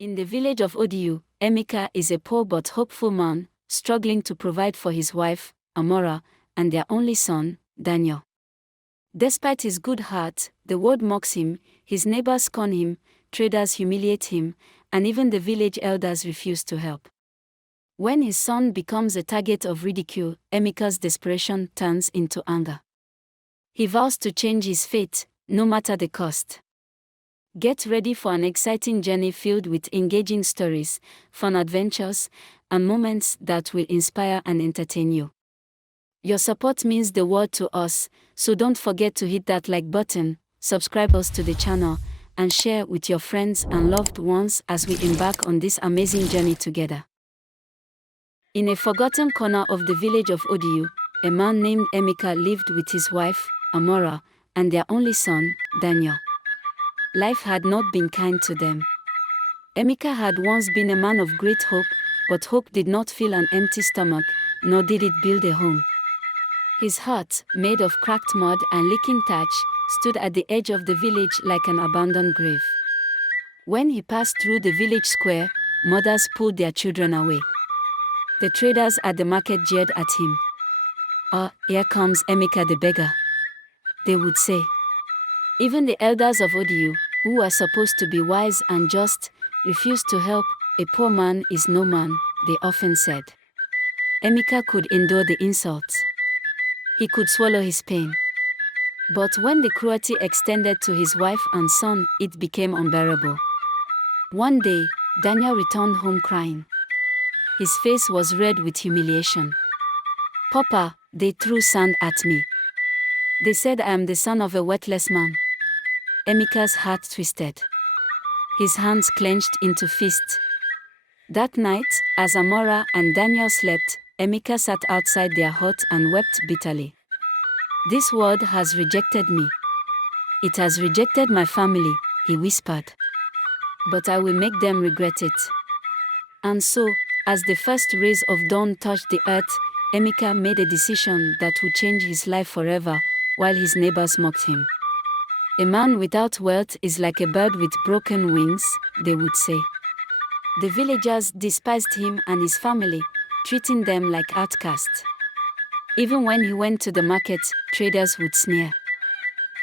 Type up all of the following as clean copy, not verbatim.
In the village of Odiu, Emeka is a poor but hopeful man, struggling to provide for his wife, Amara, and their only son, Daniel. Despite his good heart, the world mocks him, his neighbors scorn him, traders humiliate him, and even the village elders refuse to help. When his son becomes a target of ridicule, Emeka's desperation turns into anger. He vows to change his fate, no matter the cost. Get ready for an exciting journey filled with engaging stories, fun adventures, and moments that will inspire and entertain you. Your support means the world to us, so don't forget to hit that like button, subscribe us to the channel, and share with your friends and loved ones as we embark on this amazing journey together. In a forgotten corner of the village of Odiu, a man named Emeka lived with his wife, Amara, and their only son, Daniel. Life had not been kind to them. Emeka had once been a man of great hope, but hope did not fill an empty stomach, nor did it build a home. His hut, made of cracked mud and leaking thatch, stood at the edge of the village like an abandoned grave. When he passed through the village square, mothers pulled their children away. The traders at the market jeered at him. "Ah, here comes Emeka the beggar," they would say. Even the elders of Odiu, who are supposed to be wise and just, refused to help. "A poor man is no man," they often said. Emeka could endure the insults. He could swallow his pain. But when the cruelty extended to his wife and son, it became unbearable. One day, Daniel returned home crying. His face was red with humiliation. "Papa, they threw sand at me. They said I am the son of a worthless man." Emeka's heart twisted. His hands clenched into fists. That night, as Amara and Daniel slept, Emeka sat outside their hut and wept bitterly. "This world has rejected me. It has rejected my family," he whispered. "But I will make them regret it." And so, as the first rays of dawn touched the earth, Emeka made a decision that would change his life forever, while his neighbors mocked him. "A man without wealth is like a bird with broken wings," they would say. The villagers despised him and his family, treating them like outcasts. Even when he went to the market, traders would sneer.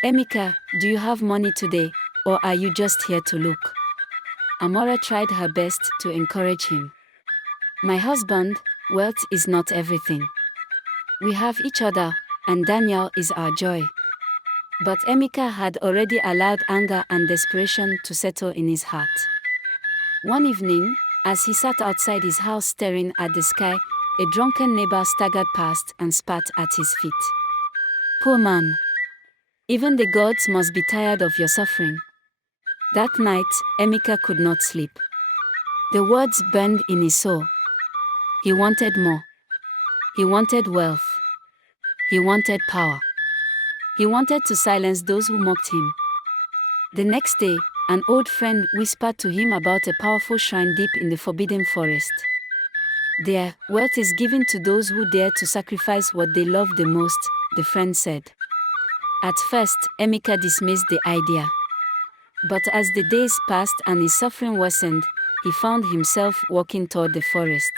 "Emeka, do you have money today, or are you just here to look?" Amara tried her best to encourage him. "My husband, wealth is not everything. We have each other, and Daniel is our joy." But Emeka had already allowed anger and desperation to settle in his heart. One evening, as he sat outside his house staring at the sky, a drunken neighbor staggered past and spat at his feet. "Poor man. Even the gods must be tired of your suffering." That night, Emeka could not sleep. The words burned in his soul. He wanted more. He wanted wealth. He wanted power. He wanted to silence those who mocked him. The next day, an old friend whispered to him about a powerful shrine deep in the forbidden forest. "There, wealth is given to those who dare to sacrifice what they love the most," the friend said. At first, Emeka dismissed the idea. But as the days passed and his suffering worsened, he found himself walking toward the forest.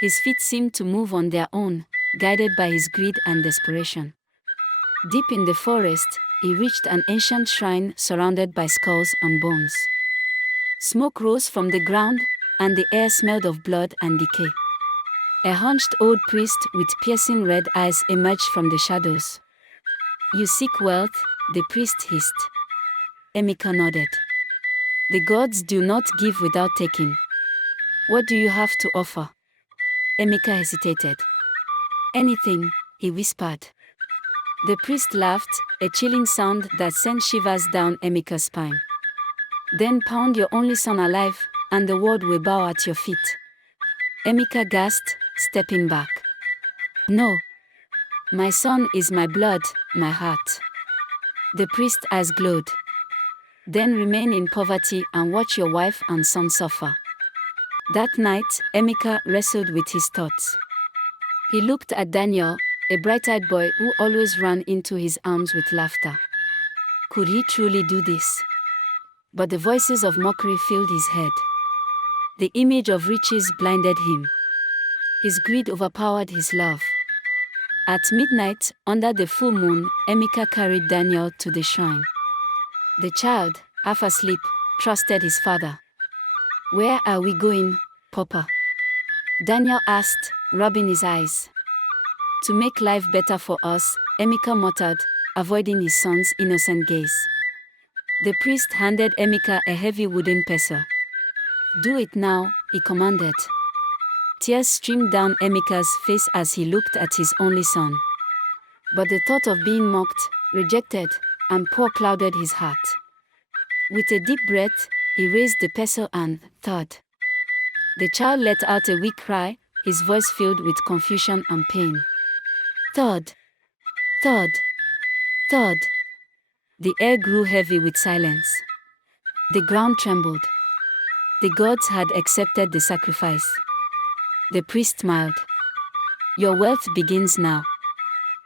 His feet seemed to move on their own, guided by his greed and desperation. Deep in the forest, he reached an ancient shrine surrounded by skulls and bones. Smoke rose from the ground, and the air smelled of blood and decay. A hunched old priest with piercing red eyes emerged from the shadows. "You seek wealth?" the priest hissed. Emeka nodded. "The gods do not give without taking. What do you have to offer?" Emeka hesitated. "Anything," he whispered. The priest laughed, a chilling sound that sent shivers down Emeka's spine. "Then pound your only son alive, and the world will bow at your feet." Emeka gasped, stepping back. "No. My son is my blood, my heart." The priest's eyes glowed. "Then remain in poverty and watch your wife and son suffer." That night, Emeka wrestled with his thoughts. He looked at Daniel, a bright-eyed boy who always ran into his arms with laughter. Could he truly do this? But the voices of mockery filled his head. The image of riches blinded him. His greed overpowered his love. At midnight, under the full moon, Emeka carried Daniel to the shrine. The child, half asleep, trusted his father. "Where are we going, Papa?" Daniel asked, rubbing his eyes. "To make life better for us," Emeka muttered, avoiding his son's innocent gaze. The priest handed Emeka a heavy wooden pestle. "Do it now," he commanded. Tears streamed down Emeka's face as he looked at his only son. But the thought of being mocked, rejected, and poor clouded his heart. With a deep breath, he raised the pestle and thud. The child let out a weak cry, his voice filled with confusion and pain. Thud, thud, thud. The air grew heavy with silence. The ground trembled. The gods had accepted the sacrifice. The priest smiled. "Your wealth begins now."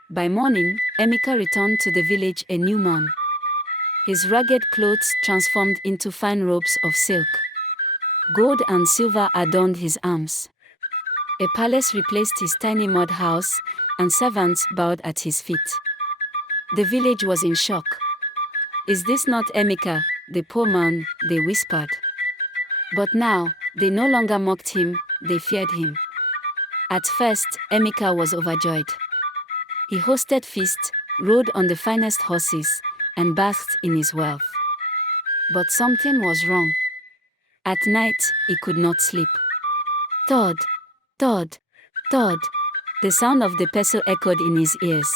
By morning, Emeka returned to the village a new man. His ragged clothes transformed into fine robes of silk. Gold and silver adorned his arms. A palace replaced his tiny mud house, and servants bowed at his feet. The village was in shock. "Is this not Emeka, the poor man?" they whispered. But now, they no longer mocked him, they feared him. At first, Emeka was overjoyed. He hosted feasts, rode on the finest horses, and basked in his wealth. But something was wrong. At night, he could not sleep. Thud, thud, thud. The sound of the pestle echoed in his ears.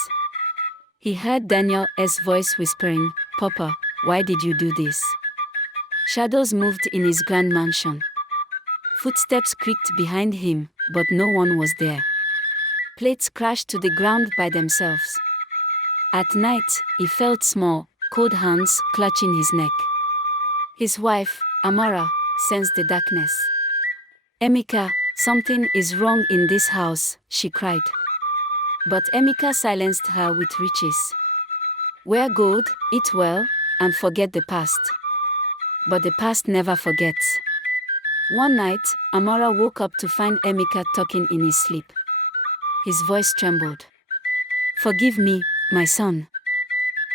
He heard Daniel's voice whispering, "Papa, why did you do this?" Shadows moved in his grand mansion. Footsteps creaked behind him, but no one was there. Plates crashed to the ground by themselves. At night, he felt small, cold hands clutching his neck. His wife, Amara, sensed the darkness. "Emeka, something is wrong in this house," she cried. But Emeka silenced her with riches. "Wear gold, eat well, and forget the past." But the past never forgets. One night, Amara woke up to find Emeka talking in his sleep. His voice trembled. "Forgive me, my son.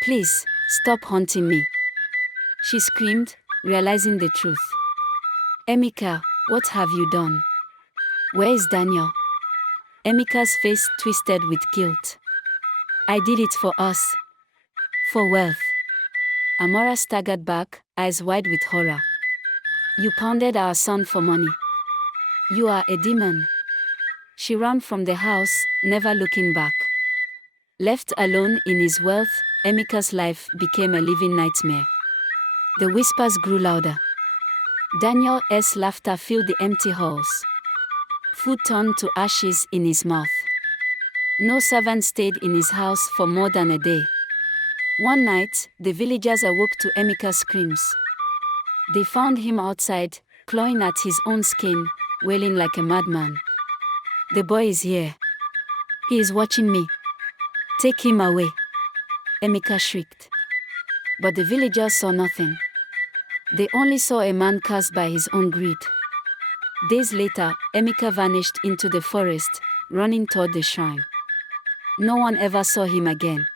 Please, stop haunting me," she screamed, realizing the truth. "Emeka, what have you done? Where is Daniel?" Emeka's face twisted with guilt. "I did it for us. For wealth." Amara staggered back, eyes wide with horror. "You pounded our son for money. You are a demon." She ran from the house, never looking back. Left alone in his wealth, Emeka's life became a living nightmare. The whispers grew louder. Daniel's laughter filled the empty halls. Food turned to ashes in his mouth. No servant stayed in his house for more than a day. One night, the villagers awoke to Emeka's screams. They found him outside, clawing at his own skin, wailing like a madman. "The boy is here. He is watching me. Take him away," Emeka shrieked. But the villagers saw nothing. They only saw a man cursed by his own greed. Days later, Emeka vanished into the forest, running toward the shrine. No one ever saw him again.